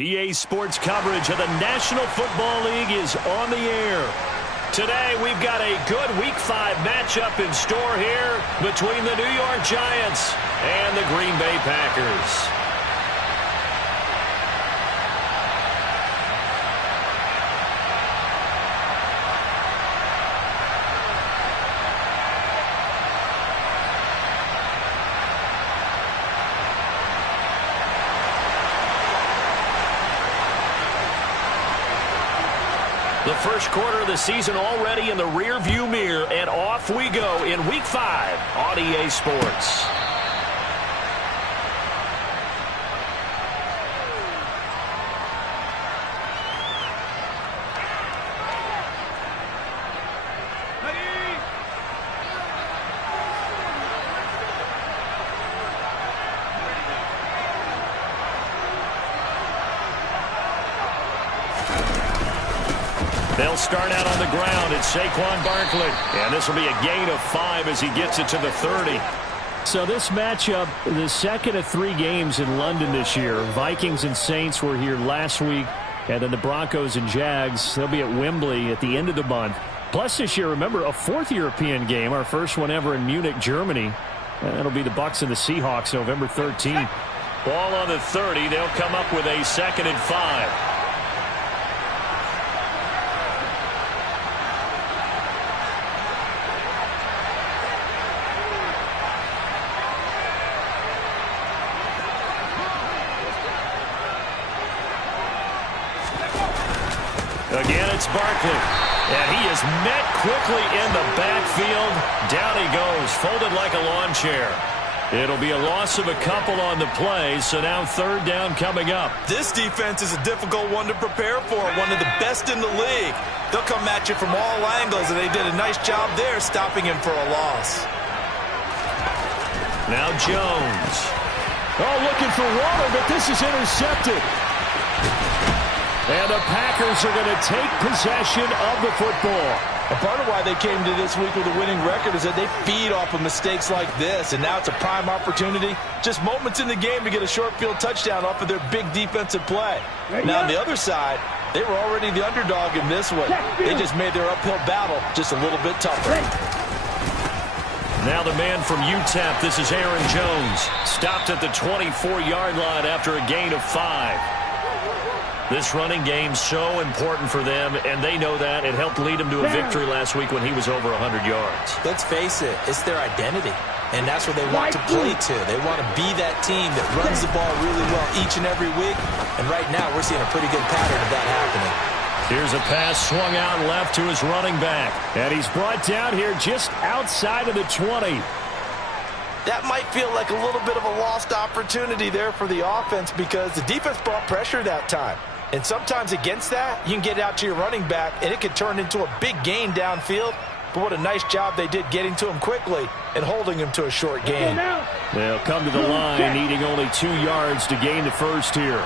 EA Sports coverage of the National Football League is on the air. Today, we've got a good Week 5 matchup in store here between the New York Giants and the Green Bay Packers. The first quarter of the season already in the rear-view mirror, and off we go in Week 5 on EA Sports. They'll start out on the ground. It's Saquon Barkley. And this will be a gain of 5 as he gets it to the 30. So this matchup, the second of 3 games in London this year. Vikings and Saints were here last week. And then the Broncos and Jags, they'll be at Wembley at the end of the month. Plus this year, remember, a 4th European game, our first one ever in Munich, Germany. And that'll be the Bucs and the Seahawks November 13th. Ball on the 30. They'll come up with a 2nd and 5. Again, it's Barkley. And he is met quickly in the backfield. Down he goes, folded like a lawn chair. It'll be a loss of a couple on the play, so now 3rd down coming up. This defense is a difficult one to prepare for, one of the best in the league. They'll come at you from all angles, and they did a nice job there stopping him for a loss. Now Jones. Oh, looking for water, but this is intercepted. And the Packers are going to take possession of the football. A part of why they came to this week with a winning record is that they feed off of mistakes like this, and now it's a prime opportunity, just moments in the game to get a short field touchdown off of their big defensive play. Now on the other side, they were already the underdog in this one. They just made their uphill battle just a little bit tougher. Now the man from UTEP, this is Aaron Jones. Stopped at the 24-yard line after a gain of 5. This running game so important for them, and they know that. It helped lead them to a victory last week when he was over 100 yards. Let's face it, it's their identity, and that's what they want to play to. They want to be that team that runs the ball really well each and every week, and right now we're seeing a pretty good pattern of that happening. Here's a pass swung out left to his running back, and he's brought down here just outside of the 20. That might feel like a little bit of a lost opportunity there for the offense because the defense brought pressure that time. And sometimes against that, you can get out to your running back, and it can turn into a big gain downfield. But what a nice job they did getting to him quickly and holding him to a short gain. They'll come to the line, needing only 2 yards to gain the first here.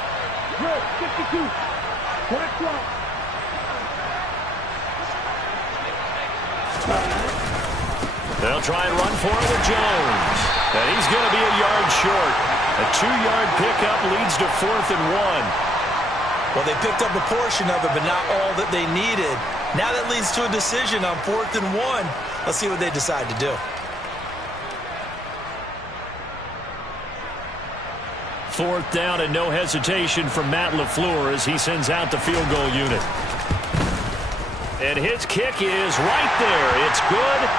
They'll try and run for it with Jones. And he's going to be a yard short. A 2-yard pickup leads to 4th and 1. Well, they picked up a portion of it, but not all that they needed. Now that leads to a decision on 4th and 1. Let's see what they decide to do. Fourth down and no hesitation from Matt LaFleur as he sends out the field goal unit. And his kick is right there. It's good.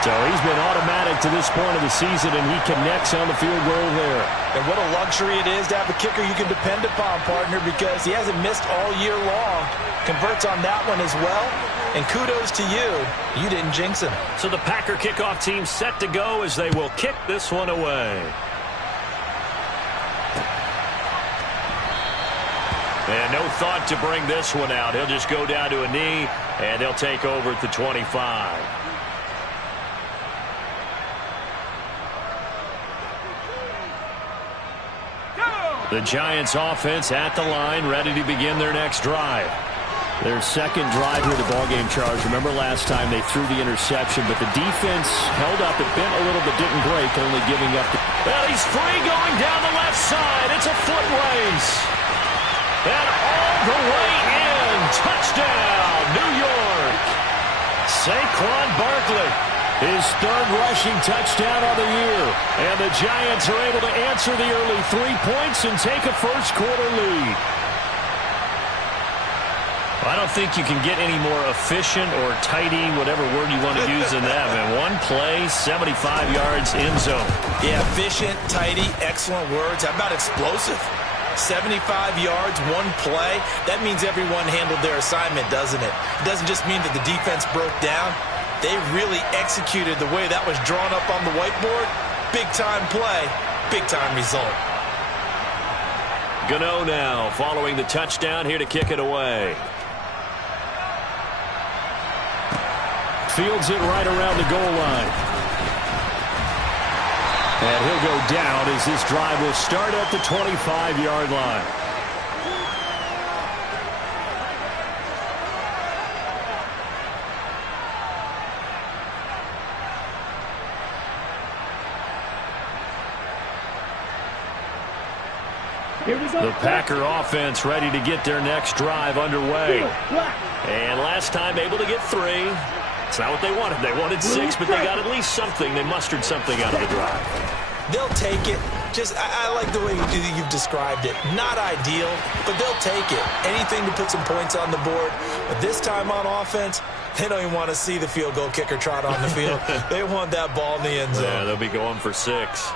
So he's been automatic to this point of the season, and he connects on the field goal there. And what a luxury it is to have a kicker you can depend upon, partner, because he hasn't missed all year long. Converts on that one as well. And kudos to you. You didn't jinx him. So the Packer kickoff team set to go as they will kick this one away. And no thought to bring this one out. He'll just go down to a knee, and they'll take over at the 25. The Giants offense at the line, ready to begin their next drive. Their second drive here, the ballgame charge. Remember last time they threw the interception, but the defense held up. It bent a little but didn't break, only giving up. Well, he's free going down the left side. It's a foot race. And all the way in. Touchdown, New York. Saquon Barkley, his third rushing touchdown of the year. And the Giants are able to answer the early 3 points and take a first-quarter lead. I don't think you can get any more efficient or tidy, whatever word you want to use in that. Man, one play, 75 yards, end zone. Yeah, efficient, tidy, excellent words. How about explosive? 75 yards, one play. That means everyone handled their assignment, doesn't it? It doesn't just mean that the defense broke down. They really executed the way that was drawn up on the whiteboard. Big-time play, big-time result. Gano now following the touchdown, here to kick it away. Fields it right around the goal line. And he'll go down as this drive will start at the 25-yard line. The Packer offense ready to get their next drive underway. And last time able to get 3. It's not what they wanted. They wanted 6, but they got at least something. They mustered something out of the drive. They'll take it. I like the way you've described it. Not ideal, but they'll take it. Anything to put some points on the board. But this time on offense, they don't even want to see the field goal kicker trot on the field. They want that ball in the end zone. Yeah, they'll be going for 6.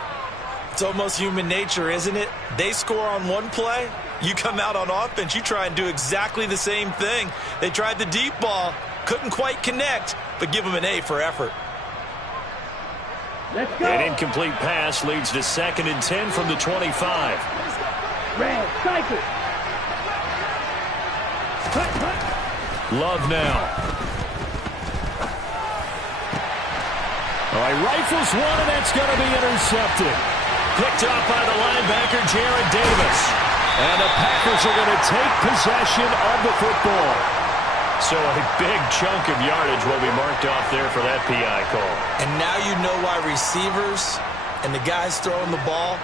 It's almost human nature, isn't it? They score on one play. You come out on offense, you try and do exactly the same thing. They tried the deep ball. Couldn't quite connect, but give them an A for effort. Let's go. An incomplete pass leads to 2nd and 10 from the 25. Red, cycle. Love now. All right, rifles one, and that's going to be intercepted. Picked off by the linebacker, Jared Davis. And the Packers are going to take possession of the football. So a big chunk of yardage will be marked off there for that PI call. And now you know why receivers and the guys throwing the ball,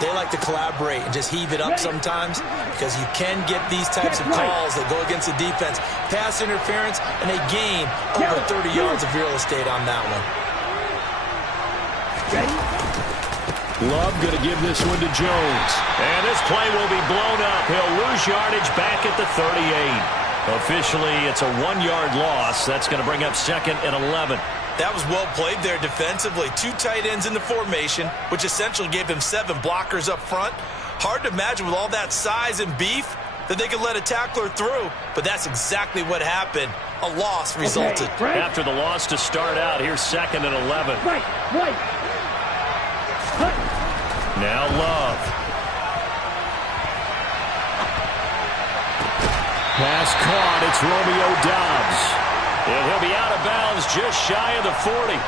they like to collaborate and just heave it up sometimes, because you can get these types of calls that go against the defense. Pass interference, and they gain over 30 yards of real estate on that one. Love going to give this one to Jones. And this play will be blown up. He'll lose yardage back at the 38. Officially, it's a 1-yard loss. That's going to bring up 2nd and 11. That was well played there defensively. 2 tight ends in the formation, which essentially gave them 7 blockers up front. Hard to imagine with all that size and beef that they could let a tackler through, but that's exactly what happened. A loss resulted. Right. After the loss to start out, here's 2nd and 11. Right. Now Love. Pass caught. It's Romeo Doubs. And he'll be out of bounds just shy of the 40.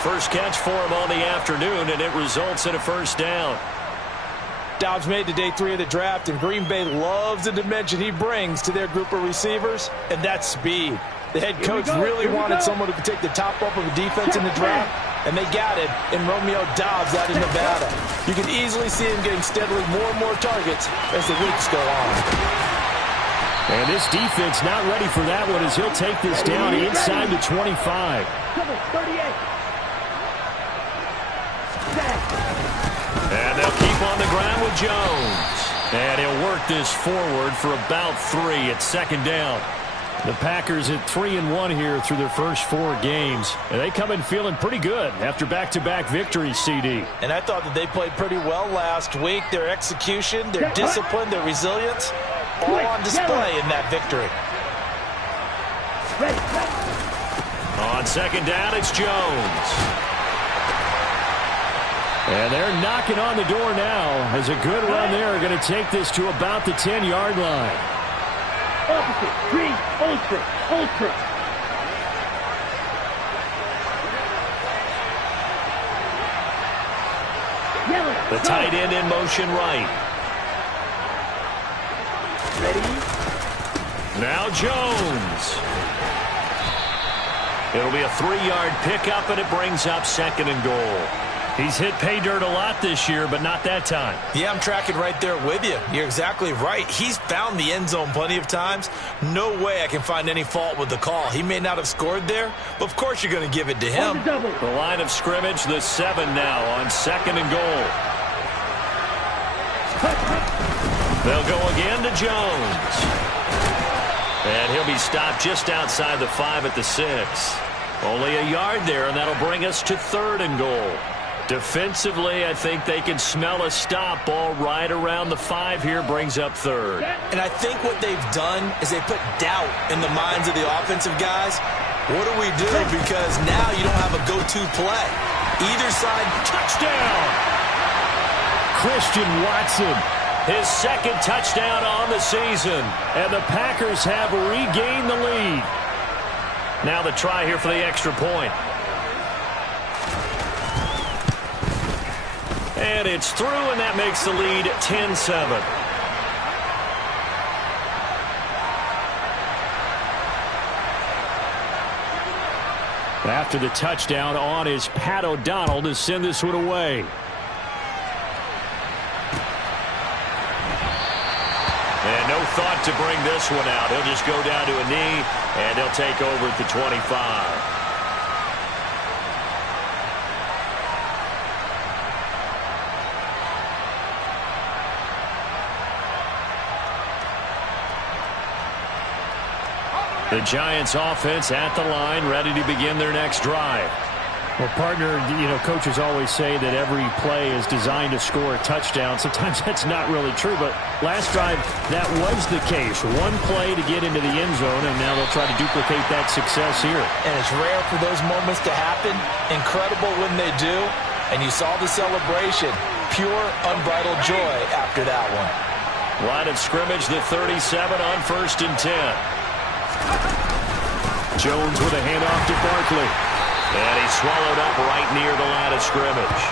First catch for him on the afternoon, and it results in a first down. Doubs made to day 3 of the draft, and Green Bay loves the dimension he brings to their group of receivers, and that's speed. The head coach really wanted someone who could take the top off of the defense in the draft, and they got it in Romeo Doubs out of Nevada. You can easily see him getting steadily more and more targets as the weeks go on. And this defense not ready for that one, as he'll take this down inside the 25. And they'll keep on the ground with Jones. And he'll work this forward for about 3 at 2nd down. The Packers at 3-1 here through their first 4 games. And they come in feeling pretty good after back-to-back victories, CD. And I thought that they played pretty well last week. Their execution, their discipline, their resilience, all on display in that victory. On 2nd down, it's Jones. And they're knocking on the door now, as a good run there are going to take this to about the 10-yard line. Opposite, green, ultra. The tight end in motion right. Ready? Now Jones. It'll be a 3-yard pickup, and it brings up 2nd and goal. He's hit pay dirt a lot this year, but not that time. Yeah, I'm tracking right there with you. You're exactly right. He's found the end zone plenty of times. No way I can find any fault with the call. He may not have scored there, but of course you're going to give it to him. The line of scrimmage, the 7 now on 2nd and goal. They'll go again to Jones. And he'll be stopped just outside the 5 at the 6. Only a yard there, and that'll bring us to 3rd and goal. Defensively, I think they can smell a stop. Ball right around the 5 here brings up 3rd. And I think what they've done is they put doubt in the minds of the offensive guys. What do we do? Because now you don't have a go-to play. Either side, touchdown! Christian Watson, his 2nd touchdown on the season. And the Packers have regained the lead. Now the try here for the extra point. And it's through, and that makes the lead 10-7. After the touchdown on is Pat O'Donnell to send this one away. And no thought to bring this one out. He'll just go down to a knee, and he'll take over at the 25. The Giants offense at the line, ready to begin their next drive. Well, partner, coaches always say that every play is designed to score a touchdown. Sometimes that's not really true, but last drive, that was the case. One play to get into the end zone, and now they'll try to duplicate that success here. And it's rare for those moments to happen. Incredible when they do. And you saw the celebration. Pure, unbridled joy after that one. Line of scrimmage, the 37 on 1st and 10. Jones with a handoff to Barkley. And he's swallowed up right near the line of scrimmage.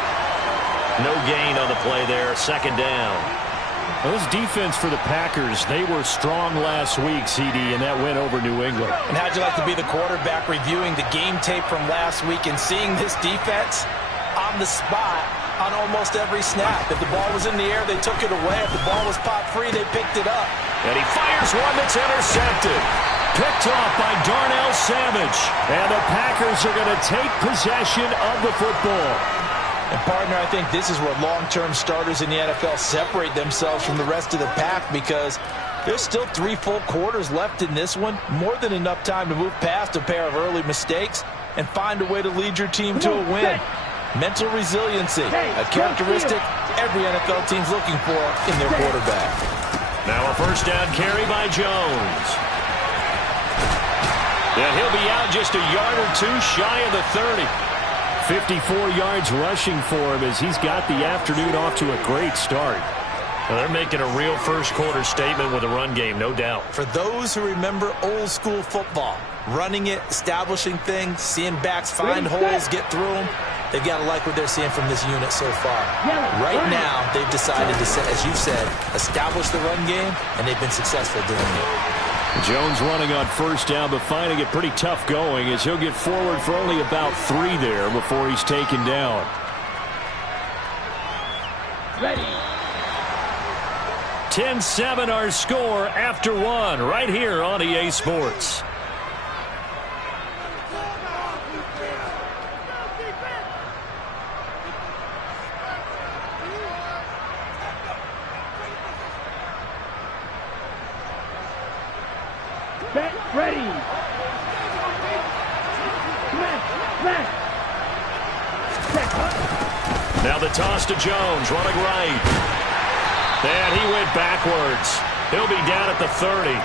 No gain on the play there. 2nd down. Well, this defense for the Packers, they were strong last week, CD, and that went over New England. And how'd you like to be the quarterback reviewing the game tape from last week and seeing this defense on the spot on almost every snap? If the ball was in the air, they took it away. If the ball was popped free, they picked it up. And he fires one that's intercepted. Picked off by Darnell Savage. And the Packers are going to take possession of the football. And, partner, I think this is where long-term starters in the NFL separate themselves from the rest of the pack, because there's still 3 full quarters left in this one. More than enough time to move past a pair of early mistakes and find a way to lead your team to a win. Mental resiliency, a characteristic every NFL team's looking for in their quarterback. Now a 1st down carry by Jones. And he'll be out just a yard or 2 shy of the 30. 54 yards rushing for him as he's got the afternoon off to a great start. Well, they're making a real first-quarter statement with a run game, no doubt. For those who remember old-school football, running it, establishing things, seeing backs find holes, get through them, they've got to like what they're seeing from this unit so far. Right now, they've decided to, as you said, establish the run game, and they've been successful doing it. Jones running on 1st down, but finding it pretty tough going as he'll get forward for only about 3 there before he's taken down. Ready. 10-7 our score after 1 right here on EA Sports. Ready. Now the toss to Jones, running right. And he went backwards. He'll be down at the 30.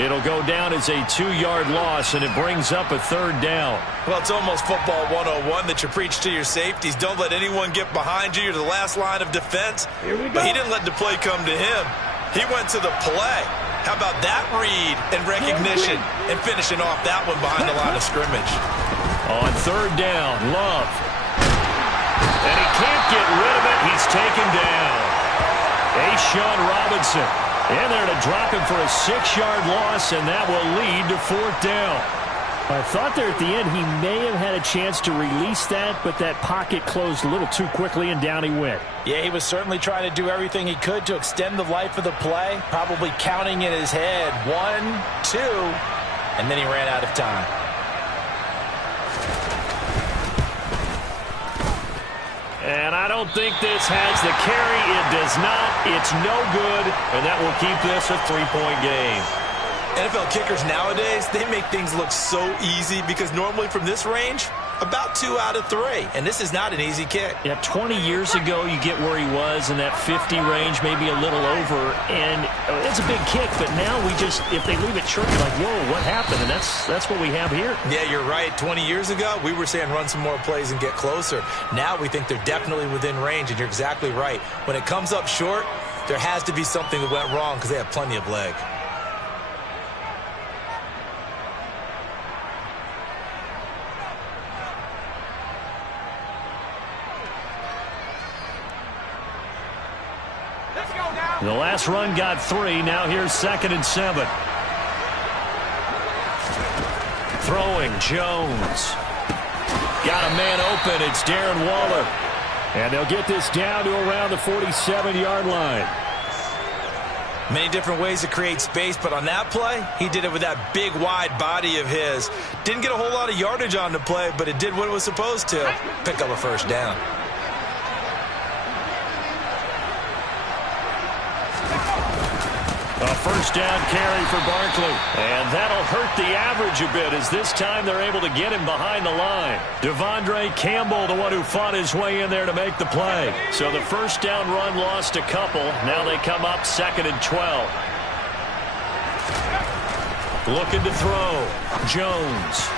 It'll go down as a 2-yard loss, and it brings up a 3rd down. Well, it's almost football 101 that you preach to your safeties. Don't let anyone get behind you. You're the last line of defense. Here we go. But he didn't let the play come to him. He went to the play. How about that read and recognition and finishing off that one behind the line of scrimmage? On 3rd down, Love. And he can't get rid of it. He's taken down. Sean Robinson in there to drop him for a 6-yard loss, and that will lead to 4th down. I thought there at the end he may have had a chance to release that, but that pocket closed a little too quickly, and down he went. Yeah, he was certainly trying to do everything he could to extend the life of the play, probably counting in his head 1, 2, and then he ran out of time. And I don't think this has the carry. It does not. It's no good, and that will keep this a 3-point game. NFL kickers nowadays, they make things look so easy because normally from this range, about 2 out of 3. And this is not an easy kick. Yeah, 20 years ago, you get where he was in that 50 range, maybe a little over. And it's a big kick, but now we just, if they leave it short, you're like, whoa, what happened? And that's what we have here. Yeah, you're right. 20 years ago, we were saying run some more plays and get closer. Now we think they're definitely within range, and you're exactly right. When it comes up short, there has to be something that went wrong because they have plenty of leg. The last run got 3. Now here's 2nd and 7. Throwing, Jones. Got a man open. It's Darren Waller. And they'll get this down to around the 47-yard line. Many different ways to create space, but on that play, he did it with that big, wide body of his. Didn't get a whole lot of yardage on the play, but it did what it was supposed to. Pick up a first down. A first down carry for Barkley. And that'll hurt the average a bit as this time they're able to get him behind the line. Devondre Campbell, the one who fought his way in there to make the play. So the first down run lost a couple. Now they come up 2nd and 12. Looking to throw. Jones.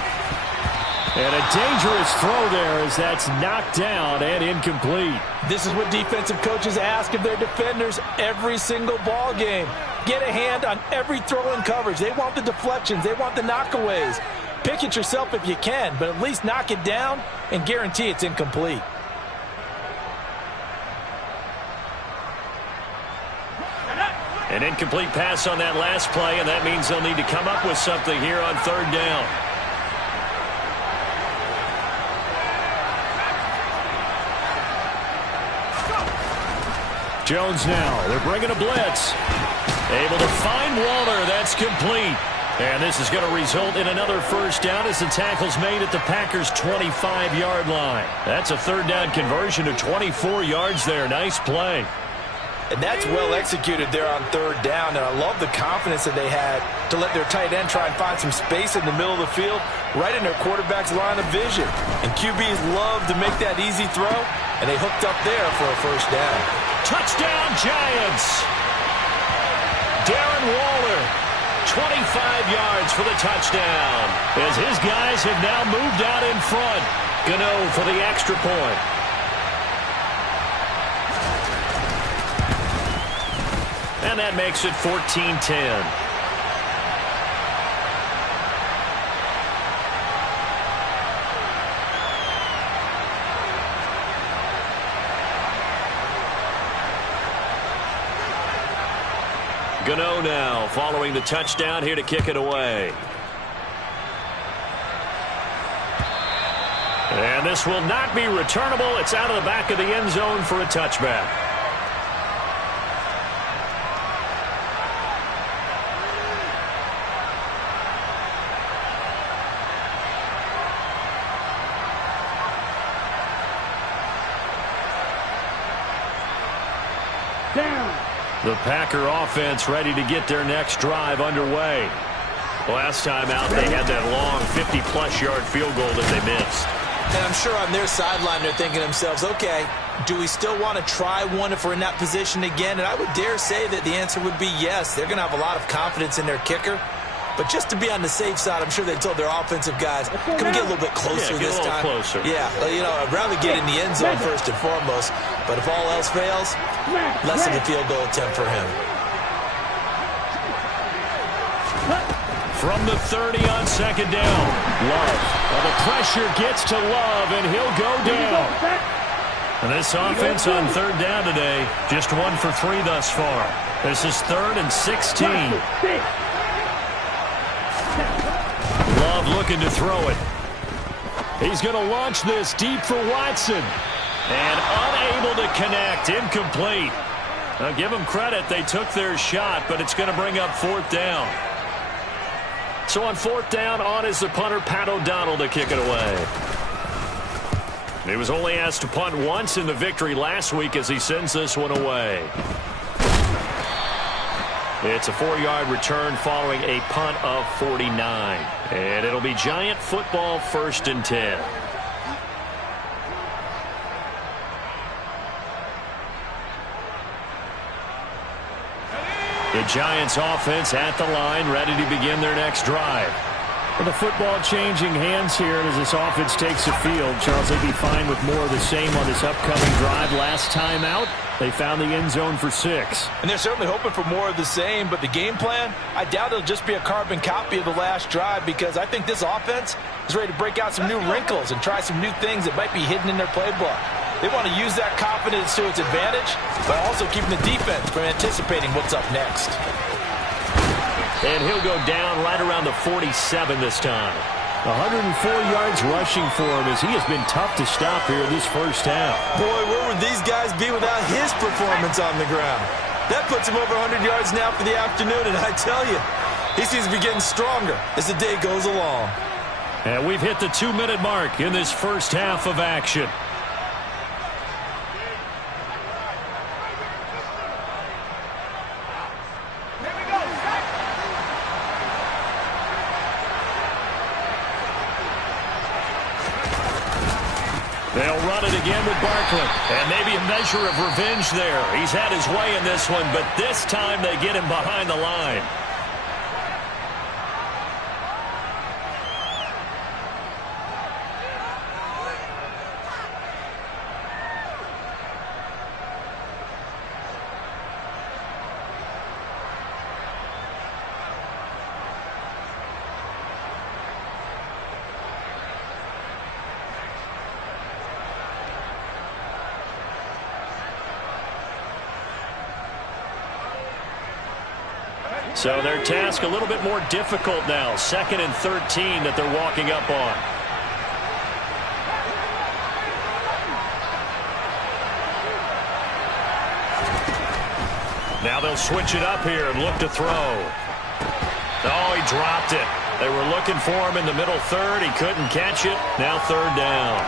And a dangerous throw there as that's knocked down and incomplete. This is what defensive coaches ask of their defenders every single ball game. Get a hand on every throw in coverage. They want the deflections. They want the knockaways. Pick it yourself if you can, but at least knock it down and guarantee it's incomplete. An incomplete pass on that last play, and that means they'll need to come up with something here on 3rd down. Jones now. They're bringing a blitz. Able to find Waller. That's complete. And this is going to result in another first down as the tackle's made at the Packers' 25-yard line. That's a 3rd down conversion to 24 yards there. Nice play. And that's well executed there on 3rd down. And I love the confidence that they had to let their tight end try and find some space in the middle of the field, right in their quarterback's line of vision. And QBs love to make that easy throw, and they hooked up there for a first down. Touchdown, Giants. Darren Waller, 25 yards for the touchdown, as his guys have now moved out in front. Gano for the extra point. And that makes it 14-10. Gano now following the touchdown here to kick it away. And this will not be returnable. It's out of the back of the end zone for a touchback. The Packer offense ready to get their next drive underway. Last time out, they had that long 50-plus yard field goal that they missed. And I'm sure on their sideline they're thinking to themselves, okay, do we still want to try one if we're in that position again? And I would dare say that the answer would be yes. They're going to have a lot of confidence in their kicker. But just to be on the safe side, I'm sure they told their offensive guys, can we get a little bit closer this time? Closer. Yeah, you know, I'd rather get in the end zone first and foremost. But if all else fails, less of a field goal attempt for him. From the 30 on 2nd down. Love. Well, the pressure gets to Love, and he'll go down. And this offense on 3rd down today, just 1 for 3 thus far. This is 3rd and 16. Love Love looking to throw it. He's going to launch this deep for Watson. And unable to connect. Incomplete. Now give them credit. They took their shot, but it's going to bring up fourth down. So on fourth down, on is the punter, Pat O'Donnell, to kick it away. He was only asked to punt once in the victory last week as he sends this one away. It's a 4-yard return following a punt of 49. And it'll be Giant football, 1st and 10. The Giants offense at the line, ready to begin their next drive. With the football changing hands here as this offense takes the field, Charles, they'd be fine with more of the same on this upcoming drive. Last time out, they found the end zone for 6. And they're certainly hoping for more of the same, but the game plan, I doubt it'll just be a carbon copy of the last drive, because I think this offense is ready to break out some new wrinkles and try some new things that might be hidden in their playbook. They want to use that confidence to its advantage, but also keeping the defense from anticipating what's up next. And he'll go down right around the 47 this time. 104 yards rushing for him as he has been tough to stop here in this first half. Boy, where would these guys be without his performance on the ground? That puts him over 100 yards now for the afternoon, and I tell you, he seems to be getting stronger as the day goes along. And we've hit the 2-minute mark in this first half of action. They'll run it again with Barkley. And maybe a measure of revenge there. He's had his way in this one, but this time they get him behind the line. So their task a little bit more difficult now. 2nd and 13 that they're walking up on. Now they'll switch it up here and look to throw. Oh, he dropped it. They were looking for him in the middle third. He couldn't catch it. Now 3rd down.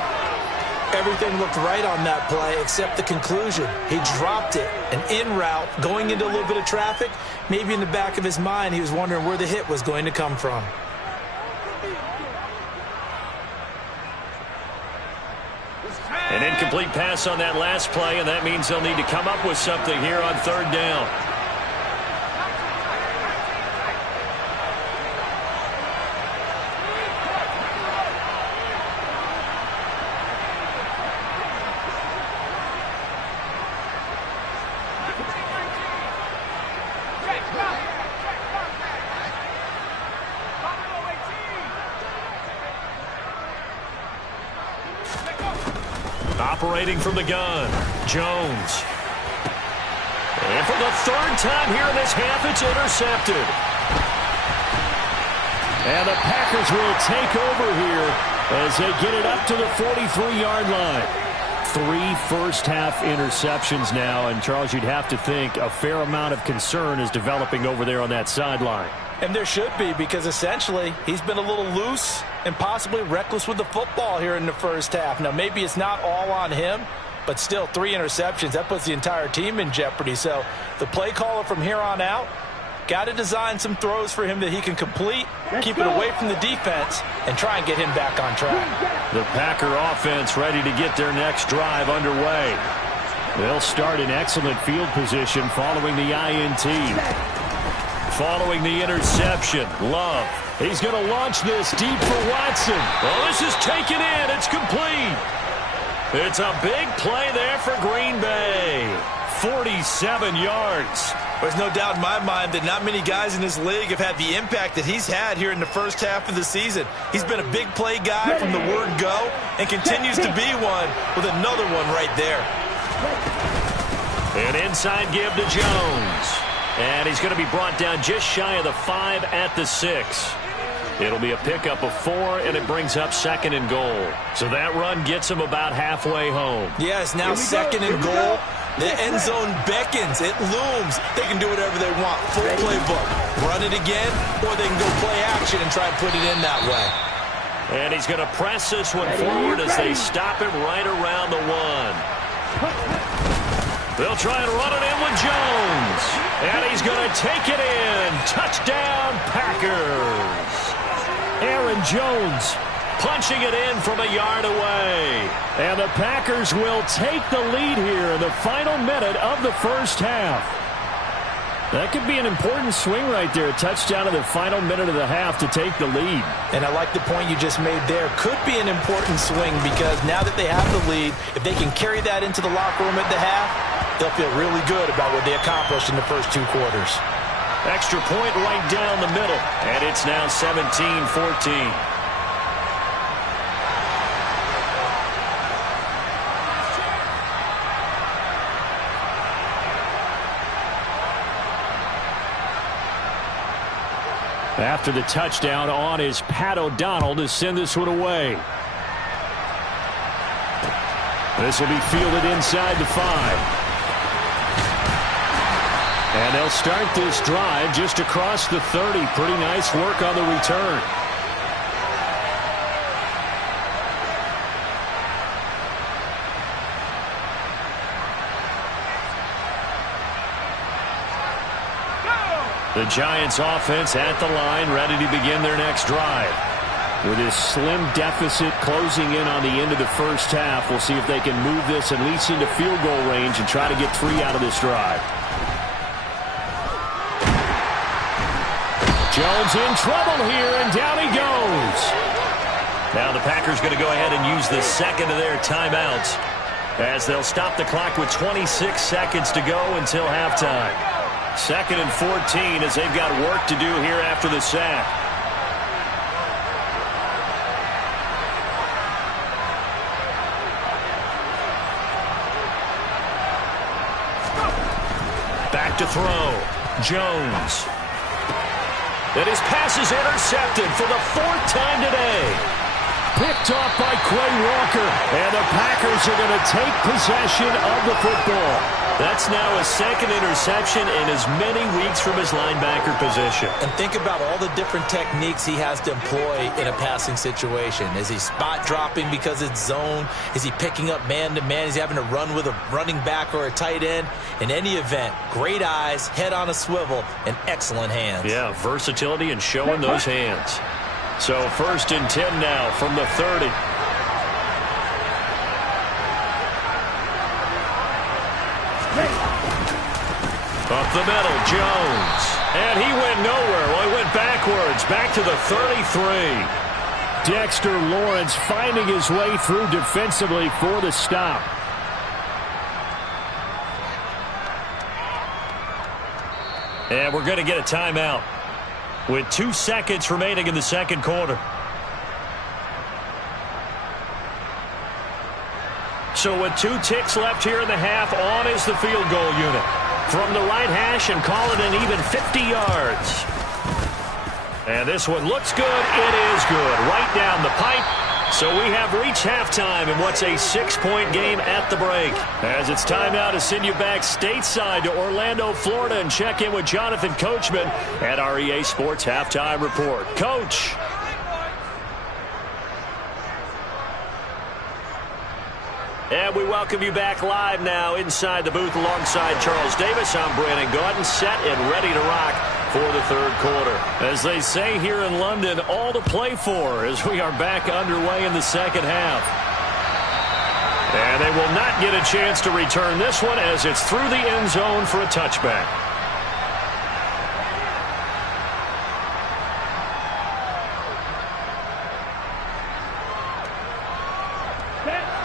Everything looked right on that play except the conclusion. He dropped it. An in route, going into a little bit of traffic. Maybe in the back of his mind, he was wondering where the hit was going to come from. An incomplete pass on that last play, and that means they'll need to come up with something here on 3rd down. Operating from the gun, Jones. And for the 3rd time here in this half, it's intercepted. And the Packers will take over here as they get it up to the 43-yard line. 3 first-half interceptions now, and Charles, you'd have to think a fair amount of concern is developing over there on that sideline. And there should be, because essentially he's been a little loose and possibly reckless with the football here in the first half. Now, maybe it's not all on him, but still 3 interceptions. That puts the entire team in jeopardy. So the play caller from here on out got to design some throws for him that he can complete, keep it away from the defense, and try and get him back on track. The Packer offense ready to get their next drive underway. They'll start in excellent field position following the INT. Following the interception, Love. He's going to launch this deep for Watson. Oh, this is taken in. It's complete. It's a big play there for Green Bay. 47 yards. There's no doubt in my mind that not many guys in this league have had the impact that he's had here in the first half of the season. He's been a big play guy from the word go and continues to be one with another one right there. An inside give to Jones. And he's going to be brought down just shy of the 5 at the 6. It'll be a pickup of 4, and it brings up 2nd and goal. So that run gets them about halfway home. Yes, now 2nd and goal. The end zone beckons. It looms. They can do whatever they want. Full playbook. Run it again, or they can go play action and try and put it in that way. And he's going to press this one forward as they stop him right around the 1. They'll try and run it in with Jones. And he's going to take it in. Touchdown, Packers. Aaron Jones punching it in from a yard away. And the Packers will take the lead here in the final minute of the first half. That could be an important swing right there. A touchdown in the final minute of the half to take the lead. And I like the point you just made there. Could be an important swing because now that they have the lead, if they can carry that into the locker room at the half, they'll feel really good about what they accomplished in the first 2 quarters. Extra point right down the middle. And it's now 17-14. After the touchdown on is Pat O'Donnell to send this one away. This will be fielded inside the 5. And they'll start this drive just across the 30. Pretty nice work on the return. The Giants offense at the line, ready to begin their next drive. With this slim deficit closing in on the end of the first half, we'll see if they can move this at least into field goal range and try to get 3 out of this drive. Jones in trouble here, and down he goes. Now the Packers going to go ahead and use the second of their timeouts as they'll stop the clock with 26 seconds to go until halftime. 2nd and 14 as they've got work to do here after the sack. Back to throw. Jones. And his pass is intercepted for the 4th time today. Picked off by Quay Walker. And the Packers are going to take possession of the football. That's now his 2nd interception in as many weeks from his linebacker position. And think about all the different techniques he has to employ in a passing situation. Is he spot dropping because it's zone? Is he picking up man-to-man? Is he having to run with a running back or a tight end? In any event, great eyes, head on a swivel, and excellent hands. Yeah, versatility and showing those hands. So 1st and 10 now from the 30. Up the middle, Jones. And he went nowhere. Well, he went backwards, back to the 33. Dexter Lawrence finding his way through defensively for the stop. And we're going to get a timeout with 2 seconds remaining in the second quarter. So with 2 ticks left here in the half, on is the field goal unit. From the right hash and call it an even 50 yards. And this one looks good. It is good. Right down the pipe. So we have reached halftime in what's a 6-point game at the break. As it's time now to send you back stateside to Orlando, Florida, and check in with Jonathan Coachman at our EA Sports Halftime Report. Coach. And we welcome you back live now inside the booth alongside Charles Davis. I'm Brandon Gaudin, set and ready to rock for the third quarter. As they say here in London, all to play for as we are back underway in the second half. And they will not get a chance to return this one as it's through the end zone for a touchback.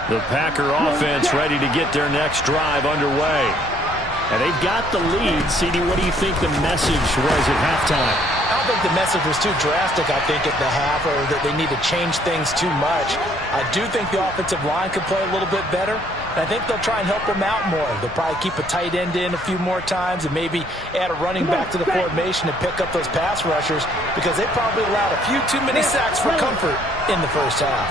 The Packer offense ready to get their next drive underway. And they've got the lead. CD, what do you think the message was at halftime? I don't think the message was too drastic, I think, at the half, or that they need to change things too much. I do think the offensive line could play a little bit better. And I think they'll try and help him out more. They'll probably keep a tight end in a few more times and maybe add a running back to the formation and pick up those pass rushers because they probably allowed a few too many sacks for comfort in the first half.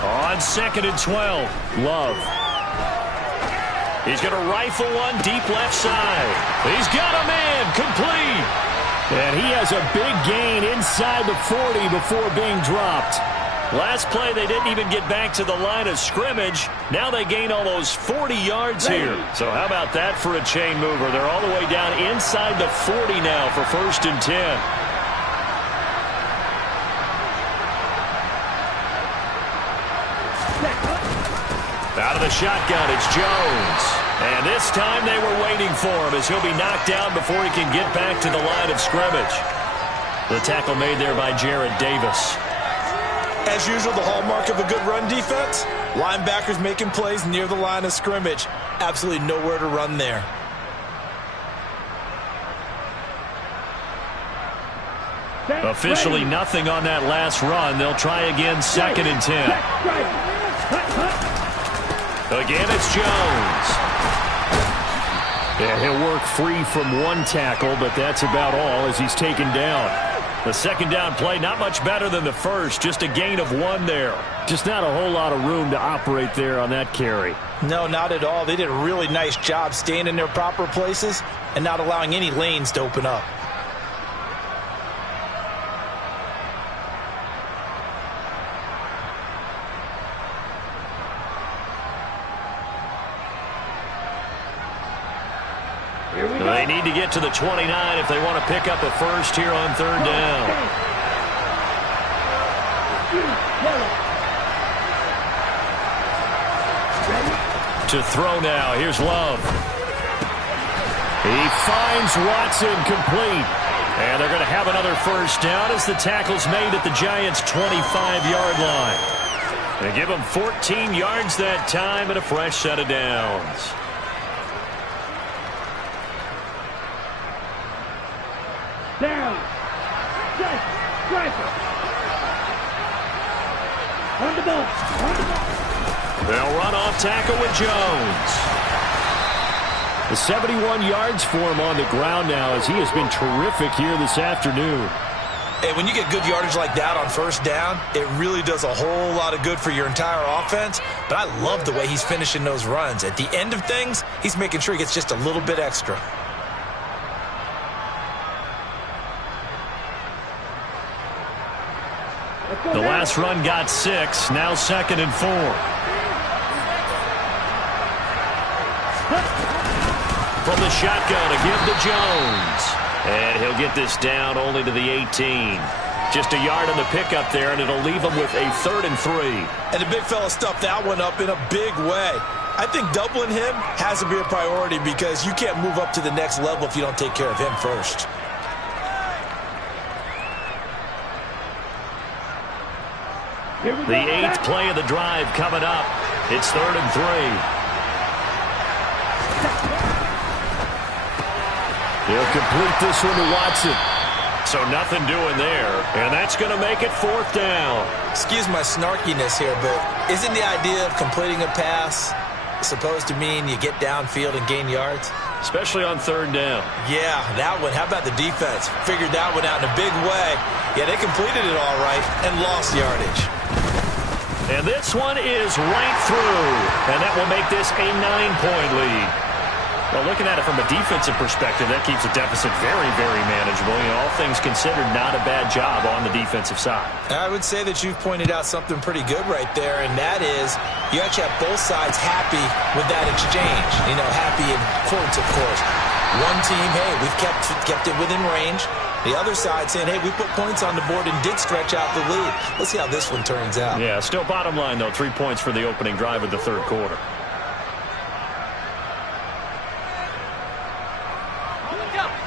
On 2nd and 12, Love. He's going to rifle one deep left side. He's got a man complete. And he has a big gain inside the 40 before being dropped. Last play, they didn't even get back to the line of scrimmage. Now they gain almost 40 yards here. So how about that for a chain mover? They're all the way down inside the 40 now for 1st and 10. Out of the shotgun, it's Jones. And this time they were waiting for him as he'll be knocked down before he can get back to the line of scrimmage. The tackle made there by Jarrad Davis. As usual, the hallmark of a good run defense, linebackers making plays near the line of scrimmage. Absolutely nowhere to run there. Officially nothing on that last run. They'll try again 2nd and 10. Again, it's Jones. Yeah, he'll work free from one tackle, but that's about all as he's taken down. The 2nd down play, not much better than the first. Just a gain of 1 there. Just not a whole lot of room to operate there on that carry. No, not at all. They did a really nice job staying in their proper places and not allowing any lanes to open up. They need to get to the 29 if they want to pick up a first here on 3rd down. To throw now. Here's Love. He finds Watson complete. And they're going to have another first down as the tackle's made at the Giants' 25-yard line. They give them 14 yards that time and a fresh set of downs. Down. Striker. On the ball. They'll run off tackle with Jones. The 71 yards for him on the ground now as he has been terrific here this afternoon. And when you get good yardage like that on 1st down, it really does a whole lot of good for your entire offense. But I love the way he's finishing those runs. At the end of things, he's making sure he gets just a little bit extra. The last run got 6. Now 2nd and 4. From the shotgun, again to Jones. And he'll get this down only to the 18. Just a yard on the pickup there, and it'll leave him with a 3rd and 3. And the big fella stuffed that one up in a big way. I think doubling him has to be a priority because you can't move up to the next level if you don't take care of him first. The 8th play of the drive coming up. It's 3rd and 3. He'll complete this one to Watson. So nothing doing there. And that's going to make it 4th down. Excuse my snarkiness here, but isn't the idea of completing a pass supposed to mean you get downfield and gain yards? Especially on 3rd down. Yeah, that one. How about the defense? Figured that one out in a big way. Yeah, they completed it all right and lost yardage. And this one is right through. And that will make this a 9-point lead. Well, looking at it from a defensive perspective, that keeps the deficit very, very manageable. You know, all things considered, not a bad job on the defensive side. I would say that you've pointed out something pretty good right there, and that is you actually have both sides happy with that exchange. You know, happy in quotes, of course. One team, hey, we've kept it within range. The other side saying, hey, we put points on the board and did stretch out the lead. Let's see how this one turns out. Yeah, still bottom line, though, 3 points for the opening drive of the 3rd quarter.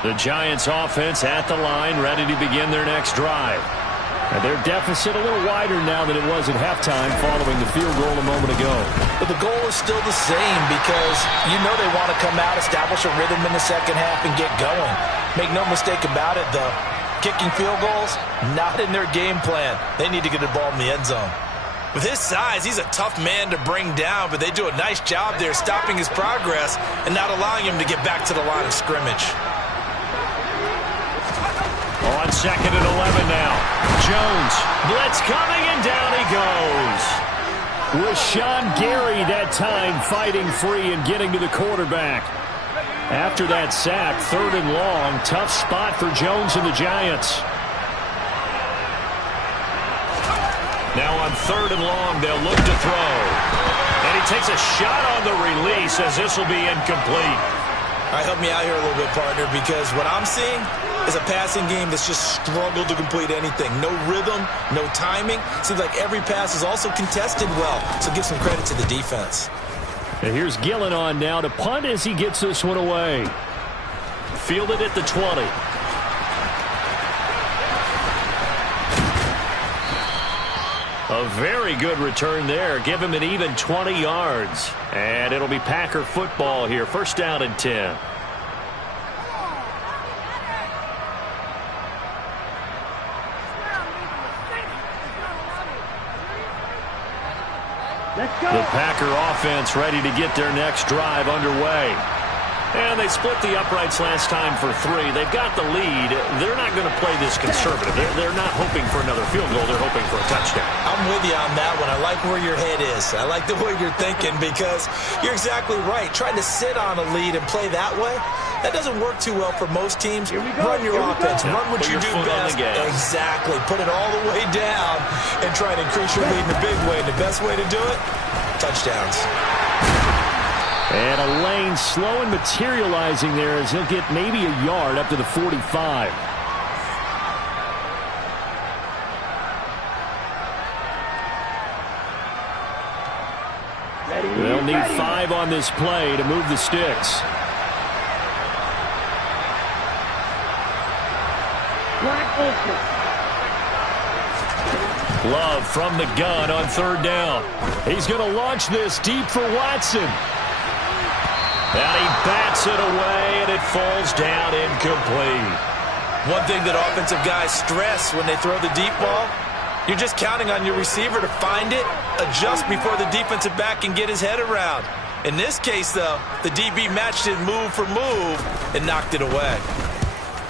The Giants offense at the line, ready to begin their next drive. And their deficit a little wider now than it was at halftime following the field goal a moment ago. But the goal is still the same because you know they want to come out, establish a rhythm in the second half, and get going. Make no mistake about it, though. Kicking field goals, not in their game plan. They need to get the ball in the end zone. With his size, he's a tough man to bring down, but they do a nice job there stopping his progress and not allowing him to get back to the line of scrimmage. On 2nd and 11 now. Jones, blitz coming, and down he goes. With Sean Gary that time fighting free and getting to the quarterback. After that sack, 3rd and long, tough spot for Jones and the Giants. Now on 3rd and long, they'll look to throw. And he takes a shot on the release as this will be incomplete. All right, help me out here a little bit, partner, because what I'm seeing is a passing game that's just struggled to complete anything. No rhythm, no timing. Seems like every pass is also contested well, so give some credit to the defense. And here's Gillen on now to punt as he gets this one away. Fielded at the 20. A very good return there. Give him an even 20 yards. And it'll be Packer football here. 1st down and 10. The Packer offense ready to get their next drive underway. And they split the uprights last time for 3. They've got the lead. They're not going to play this conservative. They're not hoping for another field goal. They're hoping for a touchdown. I'm with you on that one. I like where your head is. I like the way you're thinking because you're exactly right. Trying to sit on a lead and play that way, that doesn't work too well for most teams. Run your offense. Run what you do best. Exactly. Put it all the way down and try to increase your lead in a big way. And the best way to do it, touchdowns. And a lane slow and materializing there as he'll get maybe a yard up to the 45. They'll need 5 on this play to move the sticks. Love from the gun on 3rd down. He's going to launch this deep for Watson. And he bats it away, and it falls down incomplete. One thing that offensive guys stress when they throw the deep ball, you're just counting on your receiver to find it, adjust before the defensive back can get his head around. In this case, though, the DB matched it move for move and knocked it away.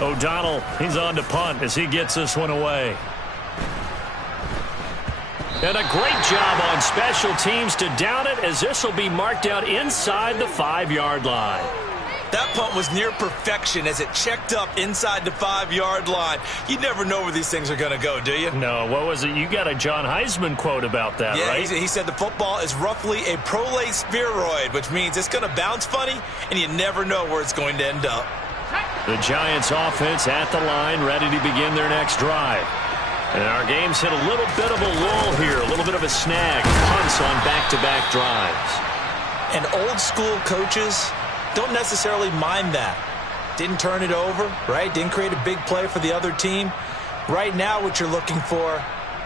O'Donnell, he's on to punt as he gets this one away. And a great job on special teams to down it as this will be marked out inside the 5-yard line. That punt was near perfection as it checked up inside the 5-yard line. You never know where these things are going to go, do you? No, what was it? You got a John Heisman quote about that, right? Yeah, he said the football is roughly a prolate spheroid, which means it's going to bounce funny, and you never know where it's going to end up. The Giants offense at the line, ready to begin their next drive. And our game's hit a little bit of a lull here, a little bit of a snag. Punts on back-to-back drives. And old-school coaches don't necessarily mind that. Didn't turn it over, right? Didn't create a big play for the other team. Right now what you're looking for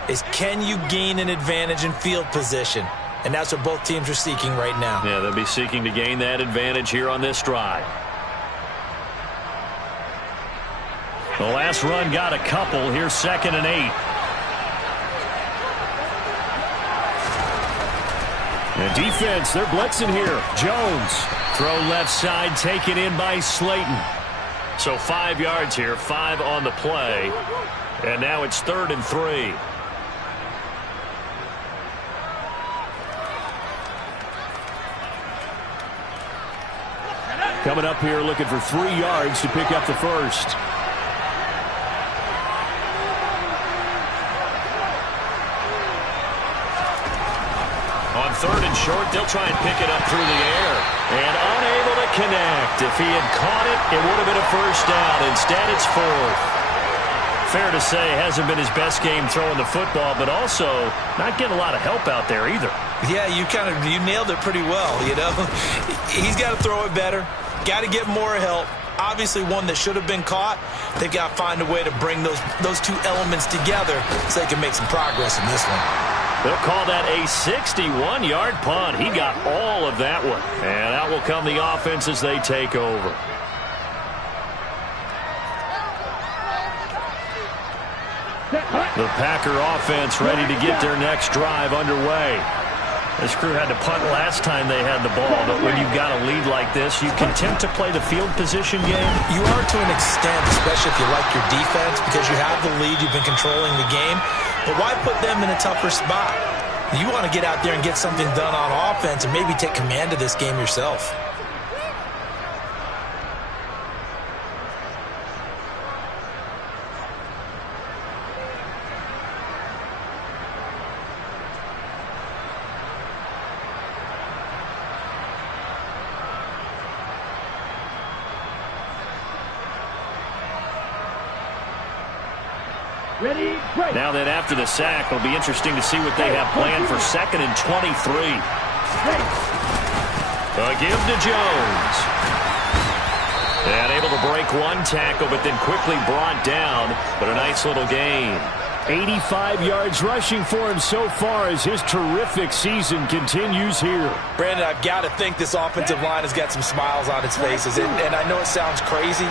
is can you gain an advantage in field position? And that's what both teams are seeking right now. Yeah, they'll be seeking to gain that advantage here on this drive. The last run got a couple. Here's 2nd and 8. And defense, they're blitzing here. Jones, throw left side, taken in by Slayton. So 5 yards here, 5 on the play. And now it's 3rd and 3. Coming up here looking for 3 yards to pick up the first. On 3rd and short, they'll try and pick it up through the air. And unable to connect. If he had caught it, it would have been a 1st down. Instead, it's 4th. Fair to say, hasn't been his best game throwing the football, but also not getting a lot of help out there either. Yeah, you nailed it pretty well, you know. He's got to throw it better. Got to get more help. Obviously one that should have been caught. They've got to find a way to bring those two elements together so they can make some progress in this one. They'll call that a 61-yard punt. He got all of that one. And out will come the offense as they take over. The Packer offense ready to get their next drive underway. This crew had to punt last time they had the ball, but when you've got a lead like this, you can attempt to play the field position game. You are to an extent, especially if you like your defense, because you have the lead, you've been controlling the game. But why put them in a tougher spot? You want to get out there and get something done on offense and maybe take command of this game yourself. Ready, break. Now that after the sack, it'll be interesting to see what they have planned for 2nd and 23. A give to Jones. And able to break one tackle, but then quickly brought down. But a nice little gain. 85 yards rushing for him so far as his terrific season continues here. Brandon, I've got to think this offensive line has got some smiles on its faces. And I know it sounds crazy,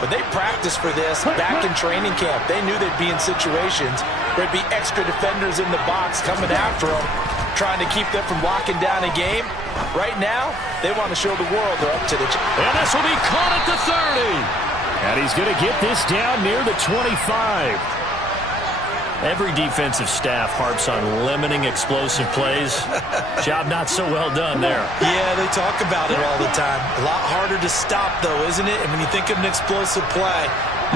but they practiced for this back in training camp. They knew they'd be in situations where there'd be extra defenders in the box coming after them, trying to keep them from locking down a game. Right now, they want to show the world they're up to the challenge. And this will be caught at the 30. And he's going to get this down near the 25. Every defensive staff harps on limiting explosive plays. Job not so well done there. Yeah, they talk about it all the time. A lot harder to stop, though, isn't it? And when you think of an explosive play,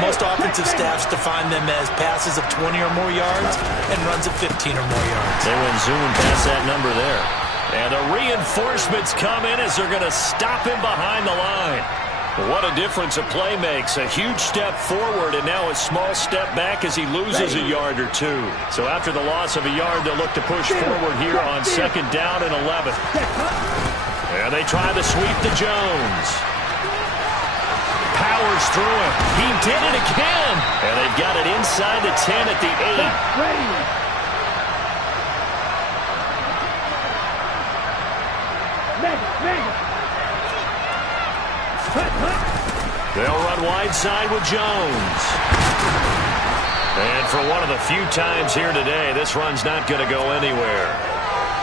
most offensive staffs define them as passes of 20 or more yards and runs of 15 or more yards. They went zooming past that number there. And the reinforcements come in as they're going to stop him behind the line. What a difference a play makes. A huge step forward and now a small step back as he loses a yard or two. So after the loss of a yard, they'll look to push forward here on 2nd down and 11. And they try the sweep to Jones. Powers through it. He did it again. And they've got it inside the 10 at the 8. They'll run wide side with Jones. And for one of the few times here today, this run's not going to go anywhere.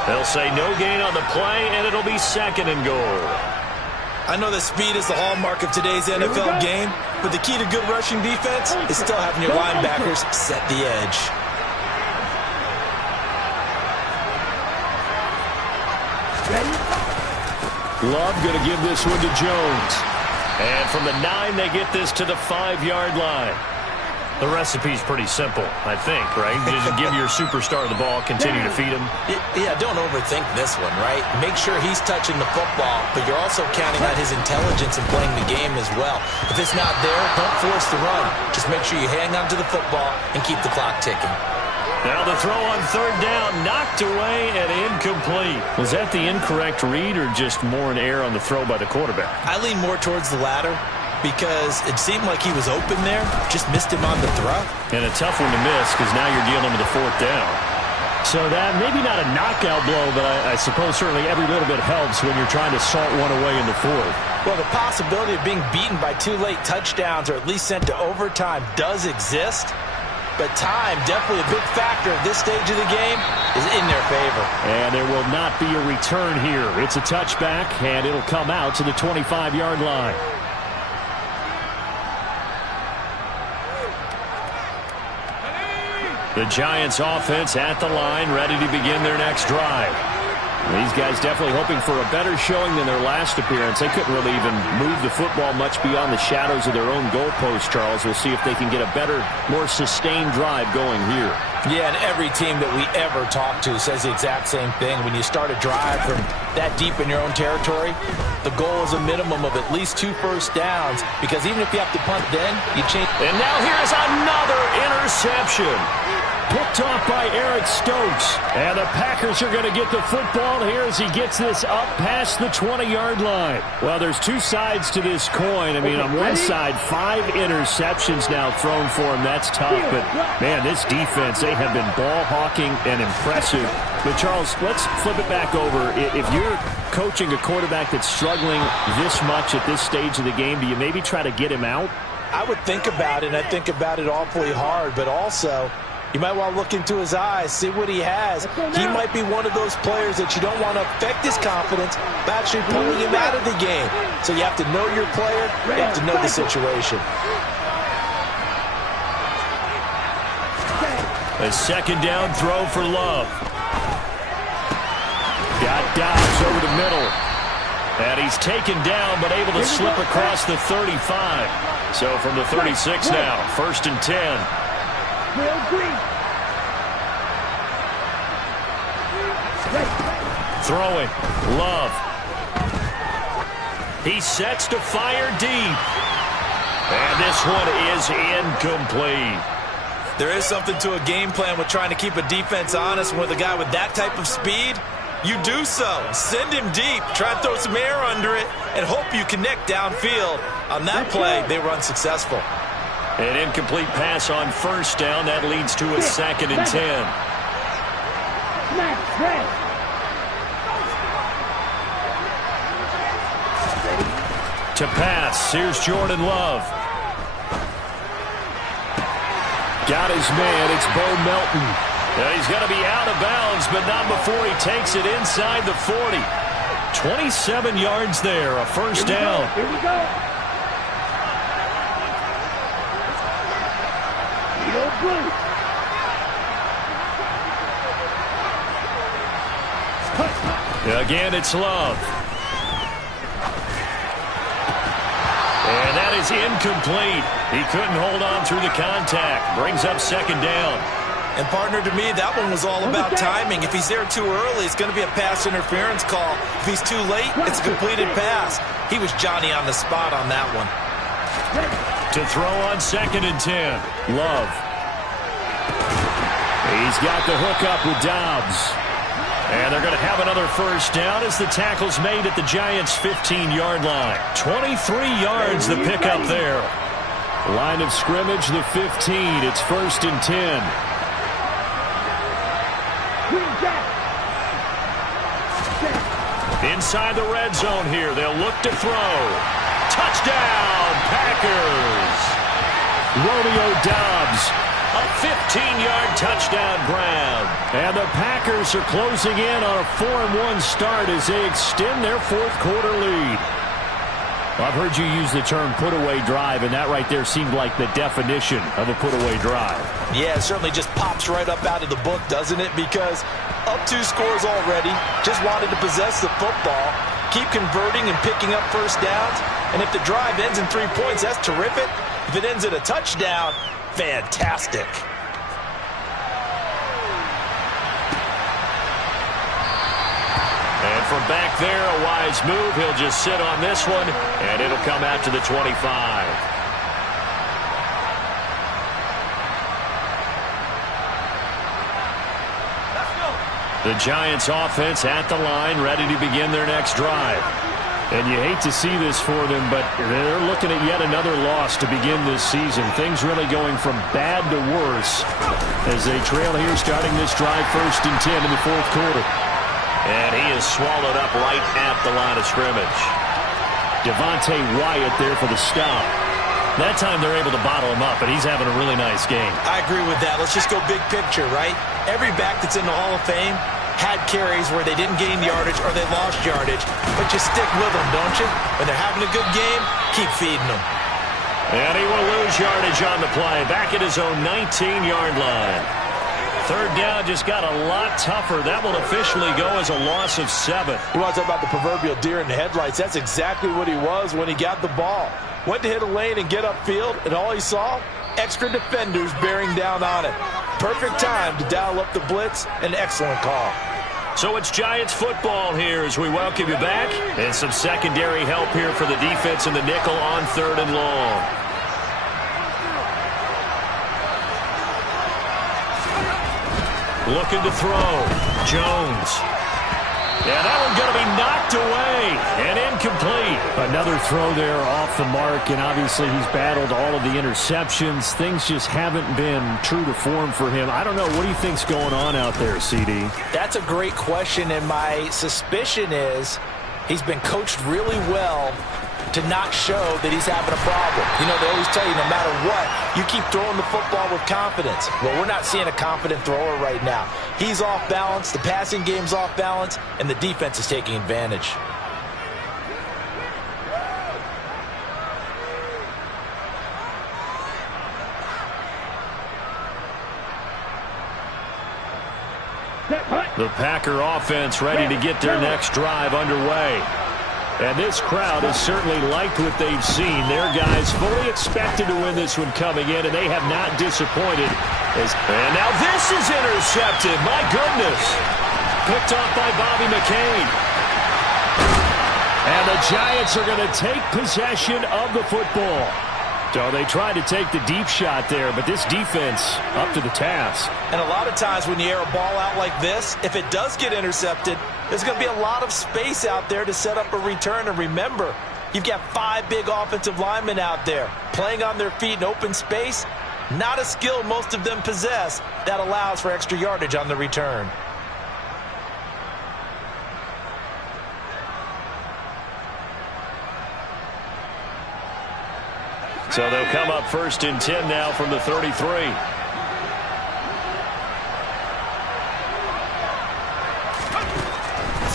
They'll say no gain on the play, and it'll be 2nd and goal. I know that speed is the hallmark of today's NFL game, but the key to good rushing defense is still having your linebackers set the edge. Love going to give this one to Jones. And from the 9, they get this to the 5-yard line. The recipe's pretty simple, I think, right? You just give your superstar the ball, continue to feed him. Yeah, don't overthink this one, right? Make sure he's touching the football, but you're also counting on his intelligence in playing the game as well. If it's not there, don't force the run. Just make sure you hang on to the football and keep the clock ticking. Now the throw on 3rd down, knocked away and incomplete. Was that the incorrect read or just more an error on the throw by the quarterback? I lean more towards the latter because it seemed like he was open there, just missed him on the throw. And a tough one to miss because now you're dealing with a 4th down. So that maybe not a knockout blow, but I suppose certainly every little bit helps when you're trying to salt one away in the 4th. Well, the possibility of being beaten by 2 late touchdowns or at least sent to overtime does exist. But time, definitely a big factor at this stage of the game, is in their favor. And there will not be a return here. It's a touchback, and it'll come out to the 25-yard line. The Giants offense at the line, ready to begin their next drive. These guys definitely hoping for a better showing than their last appearance. They couldn't really even move the football much beyond the shadows of their own goalpost, Charles. We'll see if they can get a better, more sustained drive going here. Yeah, and every team that we ever talk to says the exact same thing. When you start a drive from that deep in your own territory, the goal is a minimum of at least 2 first downs, because even if you have to punt then, you change. And now here's another interception. Picked off by Eric Stokes. And the Packers are going to get the football here as he gets this up past the 20-yard line. Well, there's 2 sides to this coin. I mean, on one side, 5 interceptions now thrown for him. That's tough. But, man, this defense, they have been ball hawking and impressive. But, Charles, let's flip it back over. If you're coaching a quarterback that's struggling this much at this stage of the game, do you maybe try to get him out? I would think about it, and I think about it awfully hard. But also, You might want to look into his eyes, see what he has. He might be one of those players that you don't want to affect his confidence by actually pulling him out of the game. So you have to know your player, you have to know the situation. A second down throw for Love. Got Dobbs over the middle. And he's taken down, but able to slip across the 35. So from the 36 now, 1st and 10. Throwing. Love. He sets to fire deep. And this one is incomplete. There is something to a game plan with trying to keep a defense honest with a guy with that type of speed. You do so. Send him deep. Try and throw some air under it and hope you connect downfield. On that play, they were unsuccessful. An incomplete pass on 1st down. That leads to a 2nd and 10. To pass. Here's Jordan Love. Got his man. It's Bo Melton. He's going to be out of bounds, but not before he takes it inside the 40. 27 yards there, a 1st down. Here we go. Again, it's Love. And that is incomplete. He couldn't hold on through the contact. Brings up 2nd down. And, partner, to me, that one was all about timing. If he's there too early, it's going to be a pass interference call. If he's too late, it's a completed pass. He was Johnny on the spot on that one. To throw on 2nd and 10. Love. He's got the hook up with Dobbs. And they're going to have another 1st down as the tackle's made at the Giants' 15-yard line. 23 yards the pickup there. Line of scrimmage, the 15. It's 1st and 10. Inside the red zone here. They'll look to throw. Touchdown, Packers. Romeo Dobbs, a 15-yard touchdown grab. And the Packers are closing in on a 4-1 start as they extend their 4th quarter lead. I've heard you use the term put-away drive, and that right there seemed like the definition of a put-away drive. Yeah, it certainly just pops right up out of the book, doesn't it? Because up 2 scores already, just wanted to possess the football, keep converting and picking up 1st downs, and if the drive ends in 3 points, that's terrific. If it ends in a touchdown, fantastic. And from back there, a wise move. He'll just sit on this one, and it'll come out to the 25. The Giants offense at the line, ready to begin their next drive. And you hate to see this for them, but they're looking at yet another loss to begin this season. Things really going from bad to worse as they trail here starting this drive 1st and 10 in the 4th quarter. And he is swallowed up right at the line of scrimmage. Devontae Wyatt there for the stop. That time they're able to bottle him up, and he's having a really nice game. I agree with that. Let's just go big picture, right? Every back that's in the Hall of Fame had carries where they didn't gain yardage or they lost yardage. But you stick with them, don't you? When they're having a good game, keep feeding them. And he will lose yardage on the play. Back at his own 19-yard line. 3rd down just got a lot tougher. That will officially go as a loss of 7. You want to talk about the proverbial deer in the headlights? That's exactly what he was when he got the ball. Went to hit a lane and get upfield, and all he saw, extra defenders bearing down on it. Perfect time to dial up the blitz. An excellent call. So it's Giants football here as we welcome you back. And some secondary help here for the defense in the nickel on 3rd and long. Looking to throw. Jones. Yeah, that one's going to be knocked away and incomplete. Another throw there off the mark, and obviously he's battled all of the interceptions. Things just haven't been true to form for him. I don't know. What do you think's going on out there, CD? That's a great question, and my suspicion is he's been coached really well to not show that he's having a problem. You know, they always tell you no matter what, you keep throwing the football with confidence. Well, we're not seeing a confident thrower right now. He's off balance, the passing game's off balance, and the defense is taking advantage. The Packer offense ready to get their next drive underway. And this crowd has certainly liked what they've seen. Their guys fully expected to win this one coming in, and they have not disappointed. And now this is intercepted. My goodness. Picked off by Bobby McCain. And the Giants are going to take possession of the football. So they tried to take the deep shot there, but this defense up to the task. And a lot of times when you air a ball out like this, if it does get intercepted, there's going to be a lot of space out there to set up a return. And remember, you've got 5 big offensive linemen out there playing on their feet in open space. Not a skill most of them possess that allows for extra yardage on the return. So they'll come up 1st and 10 now from the 33.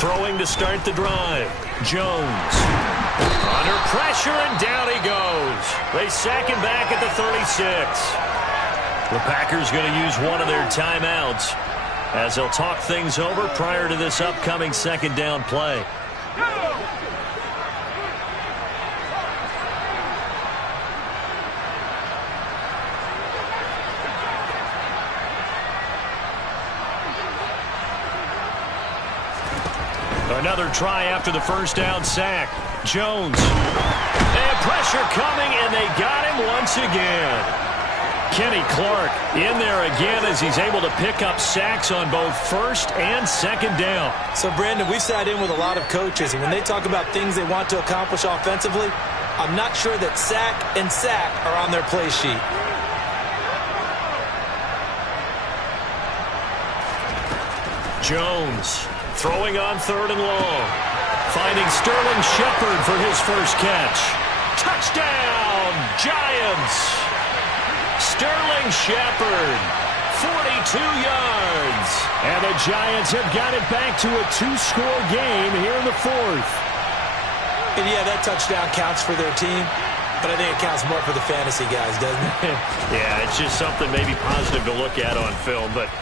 Throwing to start the drive. Jones. Under pressure, and down he goes. They sack him back at the 36. The Packers going to use one of their timeouts as they'll talk things over prior to this upcoming 2nd down play. Another try after the 1st down sack. Jones. And pressure coming, and they got him once again. Kenny Clark in there again as he's able to pick up sacks on both 1st and 2nd down. So, Brandon, we sat in with a lot of coaches, and when they talk about things they want to accomplish offensively, I'm not sure that sack and sack are on their play sheet. Jones throwing on 3rd and long. Finding Sterling Shepard for his first catch. Touchdown, Giants! Sterling Shepard, 42 yards. And the Giants have got it back to a 2-score game here in the 4th. And yeah, that touchdown counts for their team, but I think it counts more for the fantasy guys, doesn't it? Yeah, it's just something maybe positive to look at on film, but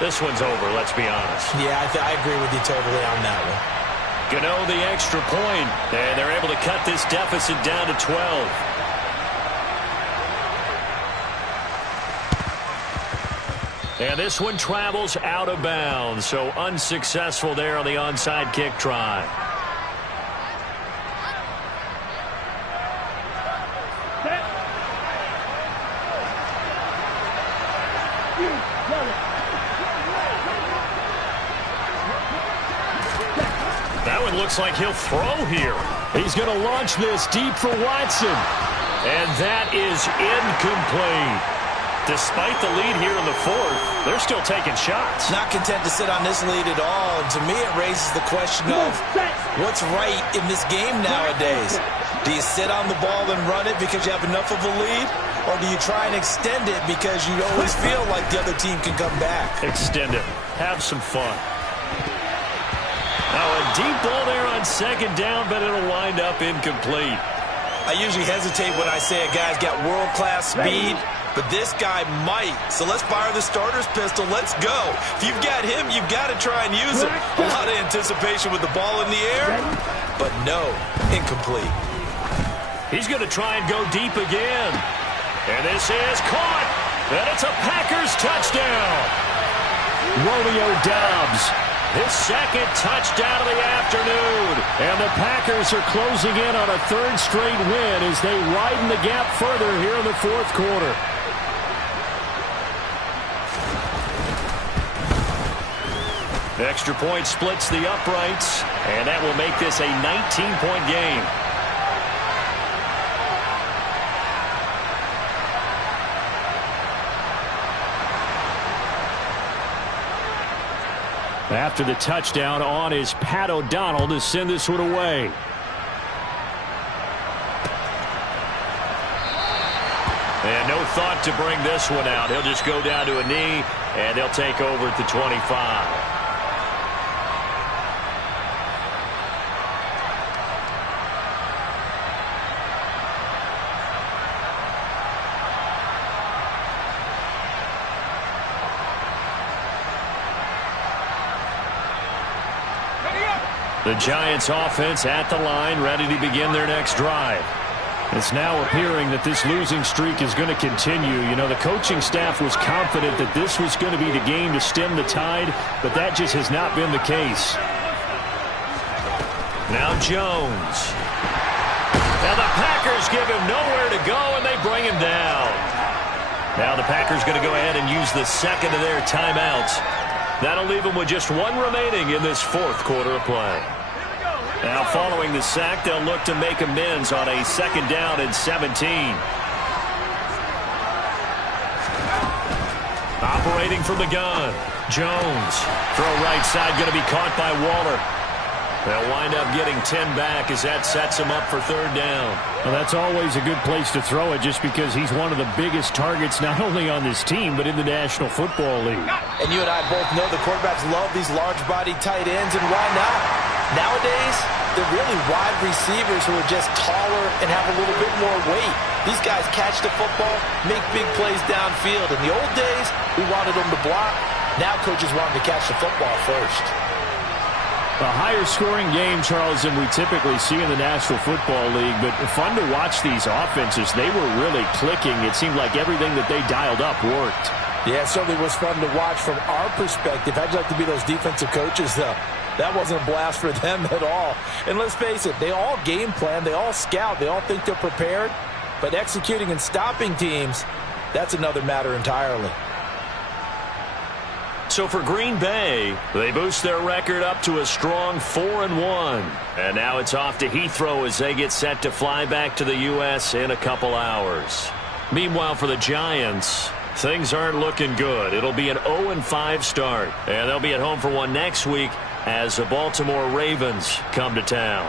this one's over, let's be honest. Yeah, I agree with you totally on that one. Gano the extra point, and they're able to cut this deficit down to 12. And this one travels out of bounds, so unsuccessful there on the onside kick try. That one looks like he'll throw here. He's going to launch this deep for Watson. And that is incomplete. Despite the lead here in the 4th, they're still taking shots. Not content to sit on this lead at all. And to me, it raises the question of what's right in this game nowadays. Do you sit on the ball and run it because you have enough of a lead? Or do you try and extend it because you always feel like the other team can come back? Extend it. Have some fun. Now a deep ball there on 2nd down, but it'll wind up incomplete. I usually hesitate when I say a guy's got world-class speed, but this guy might. So let's fire the starter's pistol. Let's go. If you've got him, you've got to try and use him. A lot of anticipation with the ball in the air, but no, incomplete. He's going to try and go deep again. And this is caught. And it's a Packers touchdown. Romeo Doubs, his 2nd touchdown of the afternoon. And the Packers are closing in on a 3rd straight win as they widen the gap further here in the 4th quarter. Extra point splits the uprights, and that will make this a 19-point game. After the touchdown, on is Pat O'Donnell to send this one away. thought to bring this one out. He'll just go down to a knee, and they'll take over at the 25. The Giants offense at the line, ready to begin their next drive. It's now appearing that this losing streak is going to continue. You know, the coaching staff was confident that this was going to be the game to stem the tide, but that just has not been the case. Now Jones. Now the Packers give him nowhere to go, and they bring him down. Now the Packers going to go ahead and use the second of their timeouts. That'll leave them with just one remaining in this fourth quarter of play. Now following the sack, they'll look to make amends on a second down and 17. Operating from the gun, Jones. Throw right side going to be caught by Waller. They'll wind up getting 10 back as that sets him up for third down. Well, that's always a good place to throw it just because he's one of the biggest targets not only on this team but in the National Football League. And you and I both know the quarterbacks love these large-bodied tight ends, and why not? Nowadays, they're really wide receivers who are just taller and have a little bit more weight. These guys catch the football, make big plays downfield. In the old days, we wanted them to block. Now coaches want them to catch the football first. A higher-scoring game, Charles, than we typically see in the National Football League, but fun to watch these offenses. They were really clicking. It seemed like everything that they dialed up worked. Yeah, it certainly was fun to watch from our perspective. I'd like to be those defensive coaches, though. That wasn't a blast for them at all. And let's face it, they all game plan, they all scout, they all think they're prepared. But executing and stopping teams, that's another matter entirely. So for Green Bay, they boost their record up to a strong 4-1. And now it's off to Heathrow as they get set to fly back to the U.S. in a couple hours. Meanwhile, for the Giants, things aren't looking good. It'll be an 0-5 start. And they'll be at home for one next week as the Baltimore Ravens come to town.